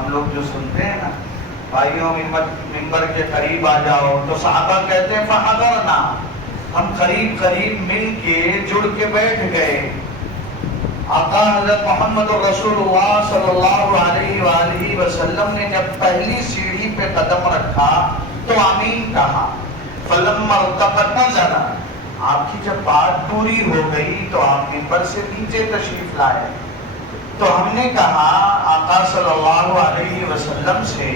ہم لوگ جو سنتے ہیں نا، بھائیوں ممبر کے قریب آ جاؤ تو صحابہ کہتے ہیں فحضرنا، ہم قریب قریب مل کے جڑ کے بیٹھ گئے. آقا حضرت محمد رسول اللہ صلی اللہ علیہ وآلہ وسلم نے جب پہلی سیڑھی پہ قدم رکھا تو آمین کہا. فلما ارتقت نزل، آپ کی جب بات پوری ہو گئی تو آپ ممبر سے نیچے تشریف لائے. تو ہم نے کہا آقا صلی اللہ علیہ وسلم سے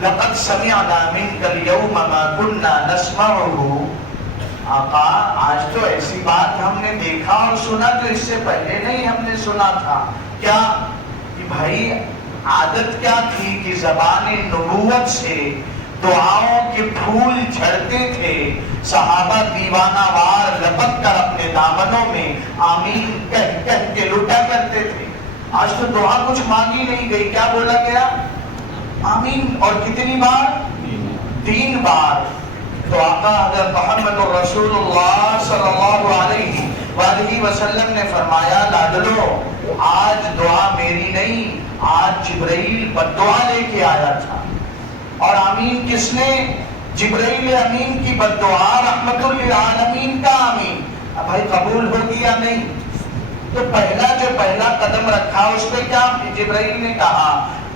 لقد سمعنا منك اليوم ما كنا نسمعه. آقا آج تو ایسی بات ہم نے دیکھا اور سنا جو اس سے پہلے نہیں ہم نے سنا تھا. کیا کہ بھائی عادت کیا تھی کہ زبان نبوت سے دعاؤں کے پھول جھڑتے تھے، صحابہ دیوانہ وار لپٹ کر اپنے دامنوں میں آمین کہہ کہہ کے لٹا کرتے تھے. آج تو دعا کچھ مانگی نہیں گئی، کیا بولا گیا؟ آمین. اور کتنی بار؟ 3 بار. تو آقا حضرت محمد رسول اللہ صلی اللہ علیہ وآلہ وسلم نے فرمایا لاڈلو آج دعا میری نہیں، آج جبرائیل بددعا لے کے آیا تھا. اور آمین کس نے؟ جبرائیل امین کی بددعا رحمت للعالمین کا آمین. اب بھائی قبول ہوگی یا نہیں؟ تو پہلا قدم رکھا اس پہ کیا جبرائیل نے کہا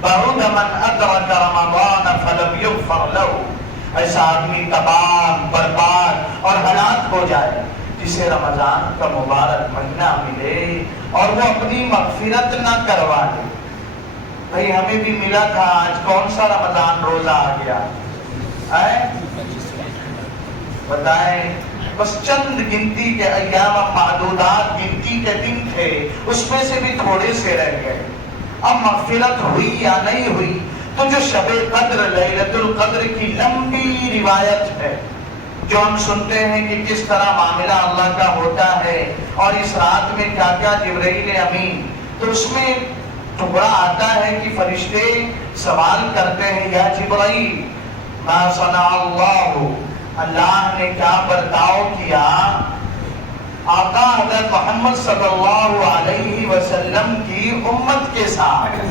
بعد من ادرک رمضان فلم یغفر له. ایسا آدمی تباہ برباد اور ہلاک ہو جائے جسے رمضان کا مبارک مہینہ ملے اور وہ اپنی مغفرت نہ کروا لے. بھائی ہمیں بھی ملا تھا، آج کون سا رمضان روزہ آ گیا بتائیں؟ بس چند گنتی کے ایام معدودات گنتی کے دن تھے، اس میں سے بھی تھوڑے سے رہ گئے. اب مغفرت ہوئی یا نہیں ہوئی؟ تو جو شب قدر لیلۃ القدر کی لمبی روایت ہے جو ہم سنتے ہیں کہ کس طرح معاملہ اللہ کا ہوتا ہے اور اس رات میں کیا کیا جبرائیل امین، تو اس میں ٹکڑا آتا ہے کہ فرشتے سوال کرتے ہیں یا جبرائیل ما صنع اللہ، اللہ نے کیا برتاؤ کیا آقا حضرت محمد صلی اللہ علیہ وسلم کی امت کے ساتھ.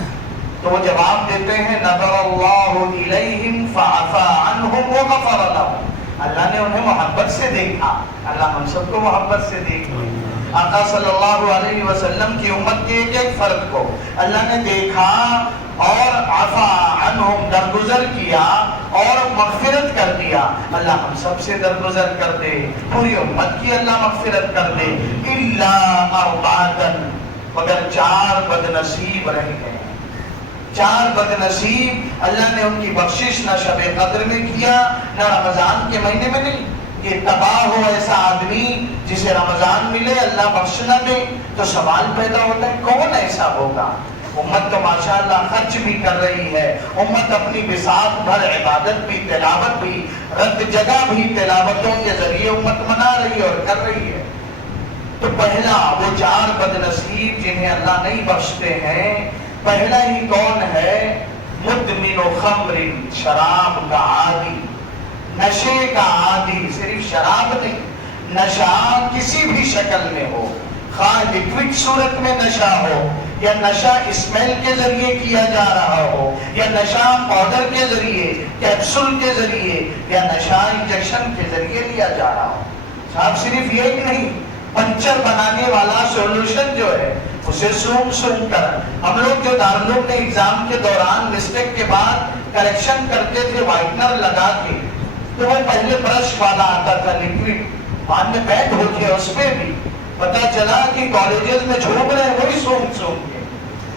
تو وہ جواب دیتے ہیں نظر اللہ الیہم فعفا عنہم وغفر لهم. اللہ نے انہیں محبت سے دیکھا. اللہ ہم سب کو محبت سے دیکھے. آقا صلی اللہ علیہ وسلم کی امت کے ایک ایک فرد کو اللہ نے دیکھا اور عفا عنہم درگزر کیا اور مغفرت کر دیا. اللہ ہم سب سے درگزر کر دے، پوری امت کی اللہ مغفرت کر دے. الا اربعۃ، مگر 4 بد نصیب رہ گئے. 4 بد نصیب اللہ نے ان کی بخشش نہ شب قدر میں کیا نہ رمضان کے مہینے میں. نہیں، یہ تباہ ہو ایسا آدمی جسے رمضان ملے اللہ بخش نہ دے. تو سوال پیدا ہوتا ہے کون ایسا ہوگا؟ امت تو ماشاءاللہ خرچ بھی کر رہی ہے، امت اپنی بساط بھر عبادت بھی، تلاوت بھی، رد جگہ بھی تلاوتوں کے ذریعے امت منا رہی ہے اور کر رہی ہے. تو پہلا وہ 4 بد نصیب جنہیں اللہ نہیں بخشتے ہیں، پہلا ہی کون ہے؟ مدمن خمر، شراب کا عادی، نشے کا عادی. صرف شراب نہیں، نشہ کسی بھی شکل میں ہو، خواہ لکوڈ صورت میں نشہ ہو یا نشہ اسمیل کے ذریعے کیا جا رہا ہو یا نشہ پاؤڈر کے ذریعے، کیپسول کے ذریعے یا نشہ انجیکشن کے ذریعے لیا جا رہا ہو. صاحب صرف یہ نہیں، پنچر بنانے والا سولوشن جو ہے اسے سونگ کر ہم لوگ جو دارالعلوم میں ایگزام کے دوران مسٹیک کے بعد کریکشن کرتے تھے وائٹنر لگا کے، تو وہ پہلے برش والا آتا تھا لکوڈ، بعد میں پینٹ ہو گیا، اس پہ بھی پتا چلا کہ کالجز میں جھوم رہے وہی سونگ کے،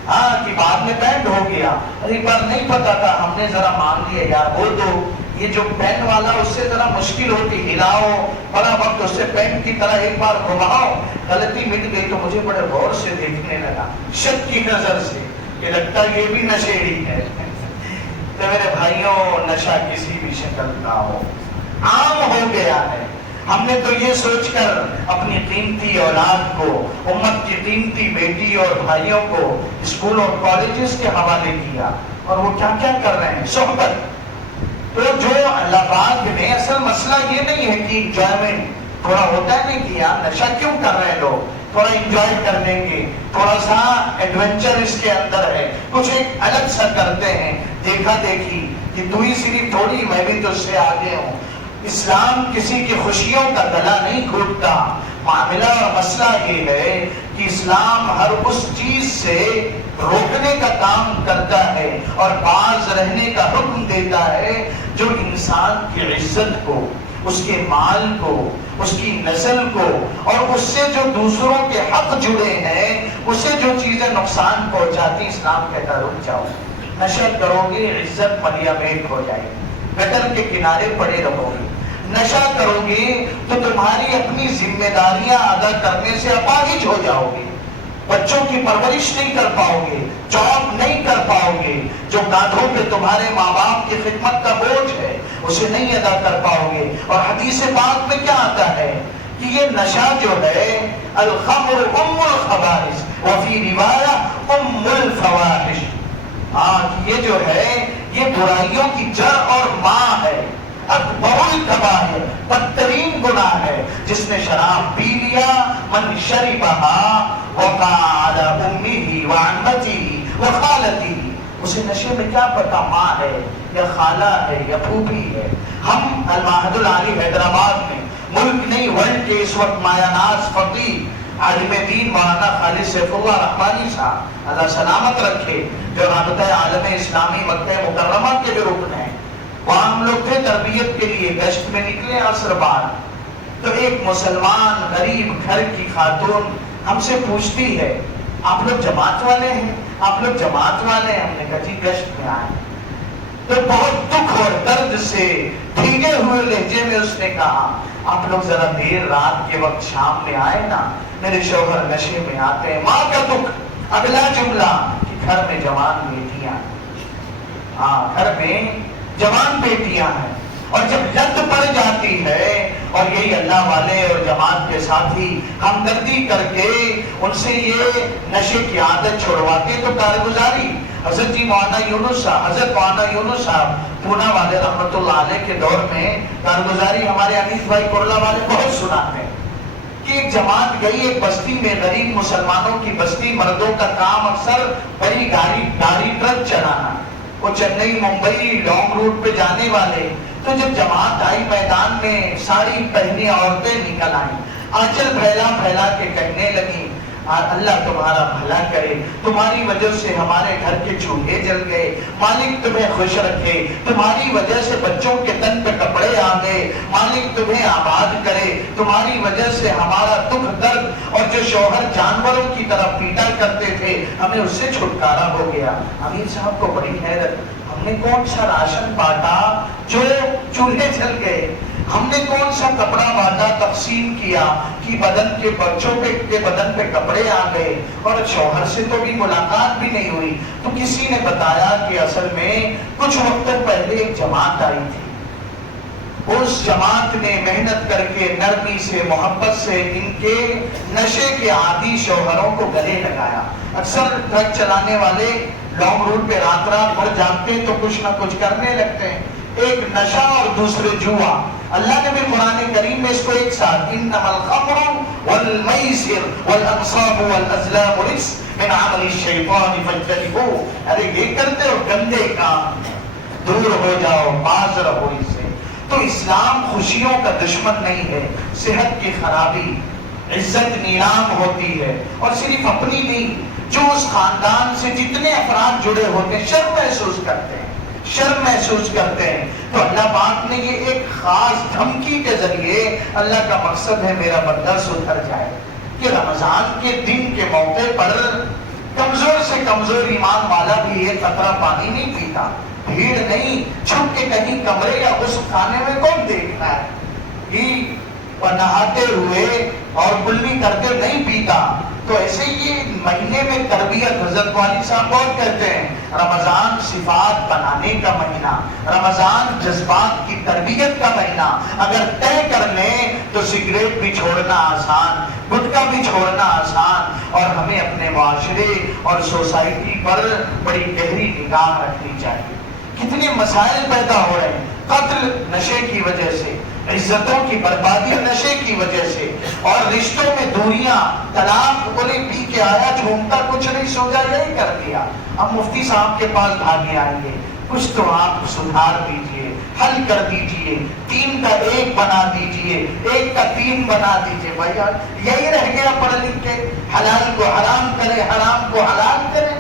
ہاں کہ بعد میں پینٹ ہو گیا. ایک بار نہیں پتا تھا، ہم نے ذرا مان لیا یار وہ تو یہ جو پین والا اس سے ذرا مشکل ہوتی، ہلاؤ بڑا وقت اس سے پین کی طرح ایک بار گھماؤ، غلطی مٹ گئی. تو مجھے بڑے غور سے دیکھنے لگا، شک کی نظر سے کہ لگتا یہ بھی نشیڑی ہے. تو میرے بھائیوں نشہ کسی بھی شکل کا ہو عام ہو گیا ہے. ہم نے تو یہ سوچ کر اپنی قیمتی اولاد کو، امت کی قیمتی بیٹی اور بھائیوں کو اسکول اور کالجز کے حوالے کیا، اور وہ کیا کیا کر رہے ہیں؟ صحبت. تو جو اللہ پاک نے، اصل مسئلہ یہ نہیں ہے کہ انجوائمنٹ تھوڑا ہوتا ہے نہیں کہ یار نشہ کیوں کر رہے ہیں لوگ، تھوڑا انجوائے کر لیں گے، تھوڑا سا ایڈونچر اس کے اندر ہے، کچھ ایک الگ سا کرتے ہیں، دیکھا دیکھی کہ تو ہی صرف تھوڑی، میں بھی تو اس سے آگے ہوں۔ اسلام کسی کی خوشیوں کا گلا نہیں گھونٹتا۔ معاملہ اور مسئلہ یہ ہے کہ اسلام ہر اس چیز سے روکنے کا کام کرتا ہے اور باز رہنے کا حکم دیتا ہے جو انسان کی عزت کو، اس کے مال کو، اس کی نسل کو اور اس سے جو دوسروں کے حق جڑے ہیں اسے جو چیزیں نقصان پہنچاتی، اسلام کہتا رک جاؤ۔ نشہ کرو گے عزت ملیا میٹ ہو جائے گی، گٹر کے کنارے پڑے رہو گے۔ نشہ کرو گے تو تمہاری اپنی ذمہ داریاں ادا کرنے سے اپاہج ہو جاؤ گے، بچوں کی پرورش نہیں کر پاؤ گے، جاب نہیں کر پاؤ گے، جو کاندھوں پہ تمہارے ماں باپ کی خدمت کا بوجھ ہے اسے نہیں ادا کر پاؤ گے۔ اور حدیث پاک میں کیا آتا ہے کہ یہ نشہ جو ہے الخمر ام الخبائث وفی روایہ ام الفواحش، یہ جو ہے یہ برائیوں کی جڑ اور ماں ہے، اکبر الکبائر، بدترین گناہ ہے۔ جس نے شراب پی لیا، من شربھا وقع علی امہ وعمتہ وخالتہ، اسے نشے میں کیا پتا ماں ہے یا خالہ ہے یا پھوپھی ہے۔ ہم المعہد العالی حیدرآباد میں، ملک نہیں ورلڈ کے اس وقت مایہ ناز فقیہ عالم دین مولانا خالد سیف اللہ رحمانی صاحب اللہ سلامت رکھے، جو رابطہ عالم اسلامی مکہ مکرمہ کے بھی رکن ہیں، وہاں ہم لوگ تھے تربیت کے لیے، گشت میں نکلے عصر بعد، تو ایک مسلمان غریب گھر کی خاتون ہم سے پوچھتی ہے آپ لوگ جماعت والے ہیں؟ آپ لوگ جماعت والے ہیں؟ ہم نے کہا جی گشت میں آئے۔ تو بہت دکھ اور درد سے بھیگے ہوئے لہجے میں اس نے کہا آپ لوگ ذرا دیر رات کے وقت شام میں آئے نا، میرے شوہر نشے میں آتے ہیں۔ ماں کا دکھ، اگلا جملہ کہ گھر میں جوان بیٹیاں، گھر میں جوان بیٹیاں ہیں، اور جب لت پڑ جاتی ہے اور یہی اللہ والے اور جماعت کے ساتھی ہمدردی کر کے ان سے یہ نشے کی عادت چھڑواتے تو کارگزاری۔ حضرت جی مولانا یونس صاحب، حضرت مولانا یونس صاحب پونا والے رحمت اللہ علیہ کے دور میں کارگزاری ہمارے انیس بھائی کرلا والے بہت سناتے ہیں کہ ایک جماعت گئی ایک بستی میں، غریب مسلمانوں کی بستی، مردوں کا کام اکثر بڑی گاڑی ٹرک چلانا، وہ چنئی ممبئی لانگ روٹ پہ جانے والے۔ تو جب جماعت آئی میدان میں، ساڑی پہنی عورتیں نکل آئیں، آنچل پھیلا پھیلا کے کہنے لگی اللہ تمہارا بھلا کرے، تمہاری وجہ سے ہمارے گھر کے چولہے جل گئے، مالک تمہیں خوش رکھے، تمہاری وجہ سے بچوں کے تن پہ کپڑے آ گئے، مالک تمہیں آباد کرے، تمہاری وجہ سے ہمارا دکھ درد اور جو شوہر جانوروں کی طرح پیٹا کرتے تھے ہمیں اس سے چھٹکارا ہو گیا۔ امیر صاحب کو بڑی حیرت، ہم نے کون سا راشن بانٹا جو چولہے جل گئے؟ ہم نے کون سا کپڑا بانٹا تقسیم کیا کہ بدن کے بچوں کے بدن پہ کپڑے آ گئے اور شوہر سے تو بھی ملاقات بھی نہیں ہوئی؟ تو کسی نے بتایا کہ اصل میں کچھ وقت پہلے ایک جماعت آئی تھی، اس جماعت نے محنت کر کے نرمی سے محبت سے ان کے نشے کے عادی شوہروں کو گلے لگایا۔ اکثر ٹرک چلانے والے لانگ روٹ پہ رات بھر جاگتے تو کچھ نہ کچھ کرنے لگتے ہیں، ایک نشہ اور دوسرے جوا۔ اللہ نے بھی قرآن کریم میں اس کو ایک ساتھ انما الخمر والمیسر والانصاب والازلام رجس من عمل الشیطان فاجتنبوہ، ارے یہ کرتے ہو گندے کام، دور ہو جاؤ، باز رہو اس سے۔ تو اسلام خوشیوں کا دشمن نہیں ہے، صحت کی خرابی، عزت نیلام ہوتی ہے، اور صرف اپنی نہیں، جو اس خاندان سے جتنے افراد جڑے ہوتے ہیں شرم محسوس کرتے ہیں، شرم محسوس کرتے ہیں۔ تو اللہ پاک نے یہ ایک خاص دھمکی کے ذریعے، اللہ کا مقصد ہے میرا بندہ سدھر جائے، کہ رمضان کے دن کے موقع پر کمزور سے کمزور ایمان والا بھی ایک قطرہ پانی نہیں پیتا، بھیڑ نہیں، چھپ کے کہیں کمرے یا غسل خانے میں کون دیکھنا ہے، ہی نہاتے ہوئے اور کلی کرتے نہیں پیتا۔ تو ایسے یہ مہینے میں تربیت، حضرت والی صاحب بہت کہتے ہیں رمضان صفات بنانے کا مہینہ، رمضان جذبات کی تربیت کا مہینہ۔ اگر طے کر لیں تو سگریٹ بھی چھوڑنا آسان، گٹکا بھی چھوڑنا آسان، اور ہمیں اپنے معاشرے اور سوسائٹی پر بڑی گہری نگاہ رکھنی چاہیے۔ کتنے مسائل پیدا ہو رہے ہیں، قتل نشے کی وجہ سے، عزتوں کی بربادی نشے کی وجہ سے، اور رشتوں میں دوریاں، طلاق، بولے پی کے آیا جھومتا کچھ نہیں سوچا یہی کر دیا، اب مفتی صاحب کے پاس بھاگے آئیں گے، کچھ تو آپ سدھار دیجئے، حل کر دیجئے، 3 کا 1 بنا دیجئے، 1 کا 3 بنا دیجئے۔ بھائی یار یہی رہ گیا پڑھ لکھ کے، حلال کو حرام کرے، حرام کو حلال کرے۔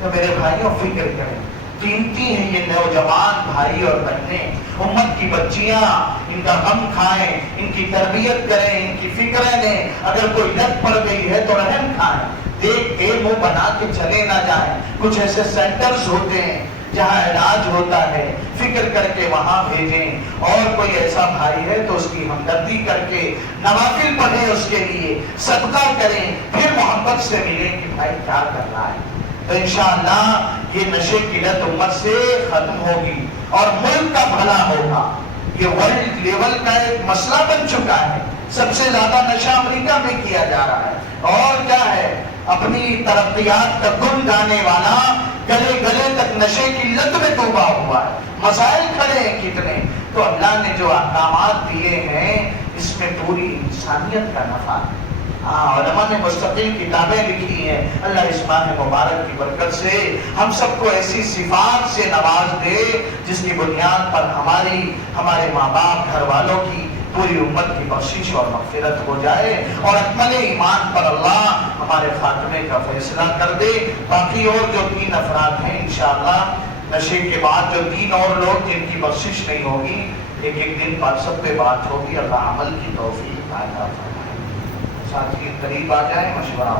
تو میرے بھائیوں فکر کریں، قیمتی ہیں یہ نوجوان بھائی اور بہنیں، امت کی بچیاں، ان کا غم کھائیں، ان کی تربیت کریں، ان کی فکریں لیں، اگر کوئی لت پڑ گئی ہے تو رحم کھائیں، دیکھ کے منہ بنا کے چلے نہ جائیں۔ کچھ ایسے سینٹرز ہوتے ہیں جہاں علاج ہوتا ہے، فکر کر کے وہاں بھیجیں، اور کوئی ایسا بھائی ہے تو اس کی ہمدردی کر کے نوافل پڑھیں، اس کے لیے صدقہ کریں، پھر محبت سے ملیں کہ بھائی کیا کرنا ہے۔ تو انشاءاللہ یہ نشے کی لت امت سے ختم ہوگی اور ملک کا بھلا ہوگا۔ یہ ورلڈ لیول کا ایک مسئلہ بن چکا ہے، سب سے زیادہ نشہ امریکہ میں کیا جا رہا ہے، اور کیا ہے، اپنی ترقیات کا گن گانے والا گلے گلے تک نشے کی لت میں ڈوبا ہوا ہے۔ مسائل کھڑے ہیں کتنے، تو اللہ نے جو احکامات دیے ہیں اس میں پوری انسانیت کا نفع ہے۔ علماء نے مستقل کتابیں لکھی ہیں، اللہ اس ماہ مبارک کی برکت سے ہم سب کو ایسی صفات سے نواز دے جس کی بنیاد پر ہمارے ماں باپ، گھر والوں کی، پوری امت کی بخشش اور مغفرت ہو جائے، اور اکمل ایمان پر اللہ ہمارے خاتمے کا فیصلہ کر دے۔ باقی اور جو 3 افراد ہیں انشاءاللہ نشے کے بعد جو 3 اور لوگ جن کی بخشش نہیں ہوگی، ایک دن بعد سب پہ بات ہوگی، اللہ عمل کی توفیق عطا فرمائے۔ ساتھی قریب آ جائیں، مشورہ